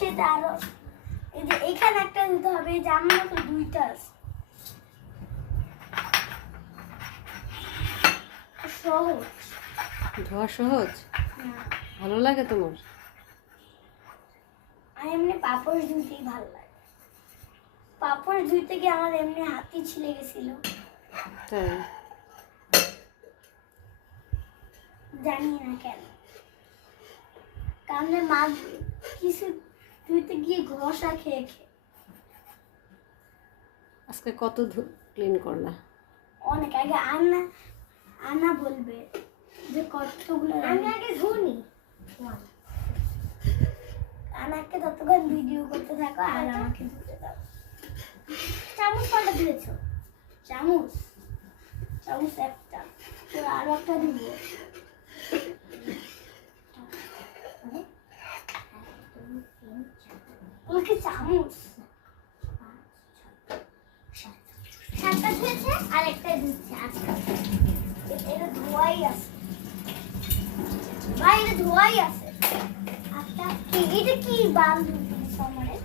সেটা আরো এই যে এখানে একটা দিতে হবে, এই যে আমার তো দুইটা আছে। সহজ ধোয়া সহজ, না, ভালো লাগে তোমার? আর এমনি পাপড় ধুতেই ভালো লাগে। পাপড় ধুইতে গিয়ে আমার এমনি হাতই ছিলে গেছিল, তাই? জানি না কেন। কারণ মাছ কিছু ধুইতে গিয়ে ঘষা খেয়ে খেয়ে আজকে কত ক্লিন করলা? অনেক। আগে আন্না আন্না বলবে যে কতগুলো। আমি আগে ধুনি, আনাকে ততক্ষণ ভিডিও করতে থাকো আর আমাকে ধুতে দাও। চামচ কটা দিয়েছো? চামচ চামচ একটা, তো আরো একটা দিব। ওকে চামচ সাতটা দিয়েছে আর একটা দিচ্ছে। আচ্ছা এটা ধোয়াই আছে ভাই, এটা ধোয়াই আছে। আচ্ছা কি এটা কি বাল দিয়েছে আমারে?